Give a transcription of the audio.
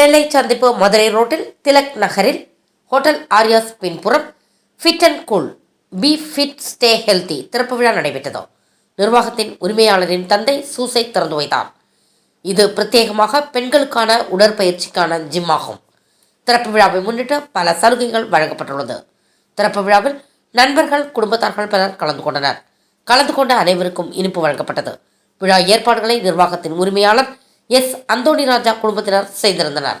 நெல்லை சந்திப்பு மதுரை ரோட்டில் திலக் நகரில். ஹோட்டல் ஆரியாஸ் பின்புறம் fit and cool be fit stay healthy திறப்பு விழா நடைபெற்றது. நிர்வாகத்தின் உரிமையாளரின் தந்தை சூசை திறந்து வைத்தார். இது பிரத்யேகமாக பெண்களுக்கான உடற்பயிற்சிக்கான ஜிம் ஆகும். திறப்பு விழாவை முன்னிட்டு பல சலுகைகள் வழங்கப்பட்டுள்ளது. திறப்பு விழாவில் நண்பர்கள் குடும்பத்தார்கள் பலர் கலந்து கொண்டனர். கலந்து கொண்ட அனைவருக்கும் இனிப்பு வழங்கப்பட்டது. விழா ஏற்பாடுகளை நிர்வாகத்தின் உரிமையாளர் எஸ் அந்தோணி ராஜா குடும்பத்தினர் செய்திருந்தனர்